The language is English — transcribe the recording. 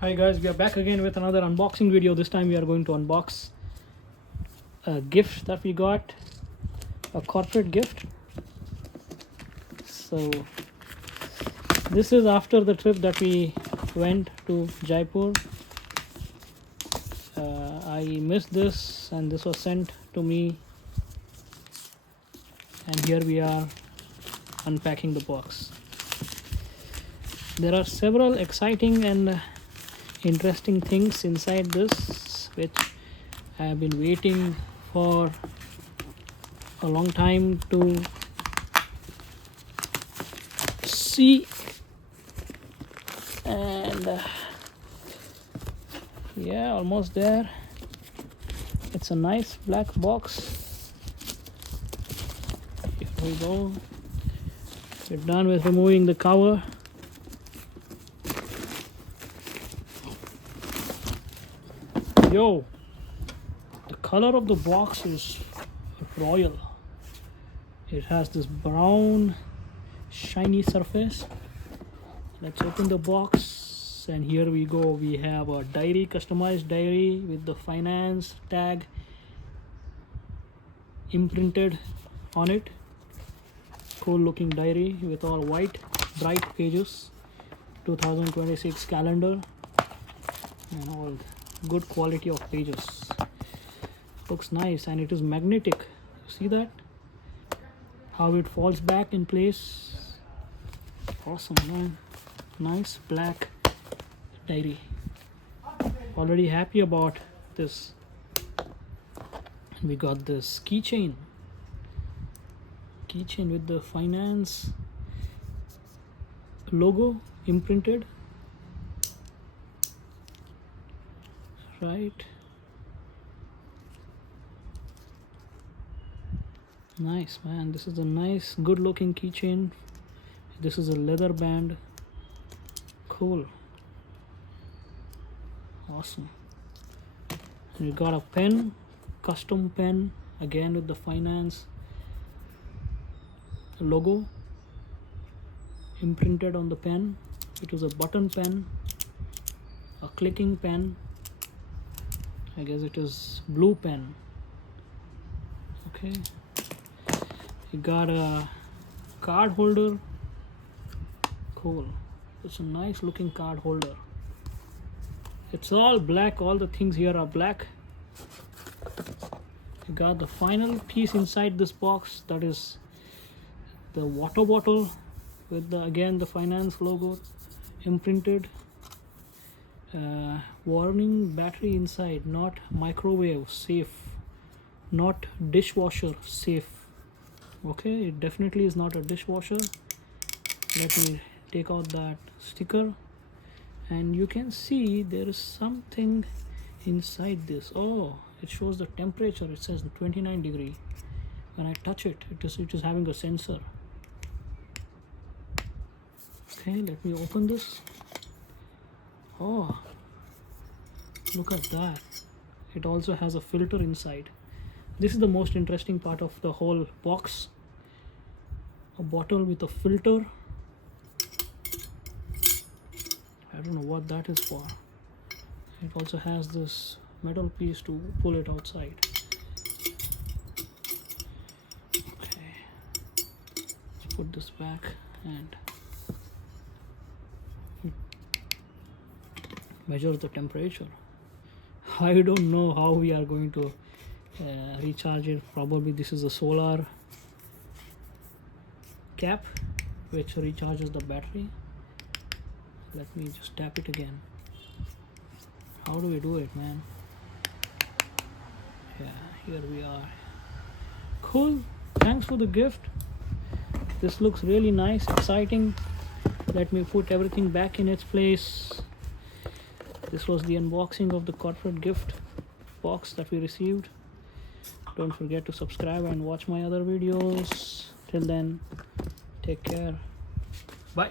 Hi guys, we are back again with another unboxing video. This time we are going to unbox a gift that we got, a corporate gift. So this is after the trip that we went to Jaipur. I missed this and this was sent to me, and here we are unpacking the box. There are several exciting and interesting things inside this which I have been waiting for a long time to see, and yeah, almost there. It's a nice black box. Here we go. We're done with removing the cover. Yo, the color of the box is royal. It has this brown shiny surface. Let's open the box, and here we go. We have a diary, customized diary with the finance tag imprinted on it. Cool looking diary with all white bright pages, 2026 calendar, and all good quality of pages. Looks nice, and it is magnetic. See that, how it falls back in place. Awesome, man. Nice black diary. Already happy about this. We got this keychain with the finance logo imprinted, right? Nice, man. This is a nice, good looking keychain. This is a leather band. Cool. Awesome. And we got a pen, custom pen, again with the finance logo imprinted on the pen. It was a button pen, a clicking pen. I guess it is blue pen. Okay. You got a card holder. Cool. It's a nice looking card holder. It's all black. All the things here are black. You got the final piece inside this box, that is the water bottle with the, again, the finance logo imprinted. Warning, battery inside, not microwave safe, not dishwasher safe. Okay, it definitely is not a dishwasher. Let me take out that sticker, and you can see there is something inside this. Oh, it shows the temperature. It says 29 degree. When I touch it, it is having a sensor. Okay, let me open this. Oh, look at that. It also has a filter inside. This is the most interesting part of the whole box. A bottle with a filter. I don't know what that is for. It also has this metal piece to pull it outside. Okay, let's put this back and measure the temperature. I don't know how we are going to recharge it. Probably this is a solar cap which recharges the battery. Let me just tap it again. How do we do it, man? Yeah, here we are. Cool. Thanks for the gift. This looks really nice, exciting. Let me put everything back in its place. This was the unboxing of the corporate gift box that we received. Don't forget to subscribe and watch my other videos. Till then, take care. Bye.